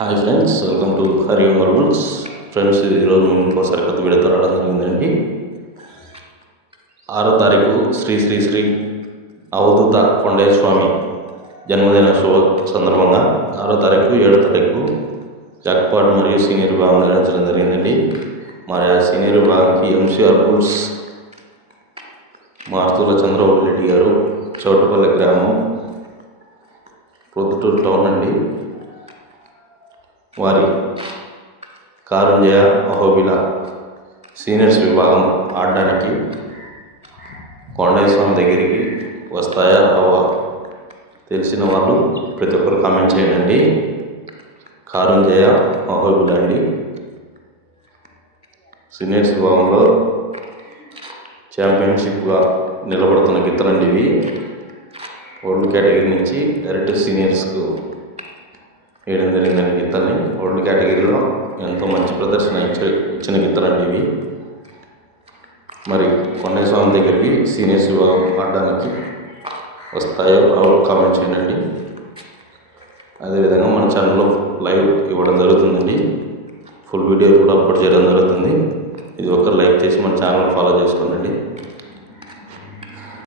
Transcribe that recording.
Hi friends welcome to Hari Marbles friends ఈరోజు మేము ఇంకోసారి కొత్త వీడియో రావడం జరిగిందండి. ఆరో తారీఖు శ్రీ శ్రీ శ్రీ అవధూత కొండయ్య స్వామి జన్మదిన శుభ సందర్భంగా ఆరో తారీఖు ఏడో తారీఖు జాక్పాట్ మరియు సీనియర్ విభాగం నిర్వహించడం జరిగిందండి. మరి ఆ సీనియర్ విభాగానికి ఎంసీఆర్ బుల్స్ మార్తుల చంద్రబాబు రెడ్డి గారు చౌటపల్లి గ్రామం ప్రొద్దుటూరు టౌన్ అండి. వారి కారుణ్య అహోబిల సీనియర్స్ విభాగం ఆడడానికి కొండైస్వామి దగ్గరికి వస్తాయా అవ్వా తెలిసిన వాళ్ళు ప్రతి ఒక్కరు కామెంట్ చేయండి. కారుంజయ అహోబిల అండి. సీనియర్స్ విభాగంలో ఛాంపియన్షిప్గా నిలబడుతున్న గిత్తలండి ఇవి ఓల్డ్ కేటగిరీ నుంచి డైరెక్ట్ సీనియర్స్కు వేయడం జరిగిందండి గీతల్ని ఓల్డ్ కేటగిరీలో ఎంతో మంచి ప్రదర్శన ఇచ్చే ఇచ్చిన గిత్తలండి ఇవి. మరి కొండయ్య స్వామి దగ్గరికి సీనియర్స్ ఆడడానికి వస్తాయో రావో కామెంట్ చేయండి. అదేవిధంగా మన ఛానల్లో లైవ్ ఇవ్వడం జరుగుతుందండి. ఫుల్ వీడియో కూడా అప్లోడ్ చేయడం జరుగుతుంది. ఇది ఒక లైక్ చేసి మన ఛానల్ ఫాలో చేసుకోండి.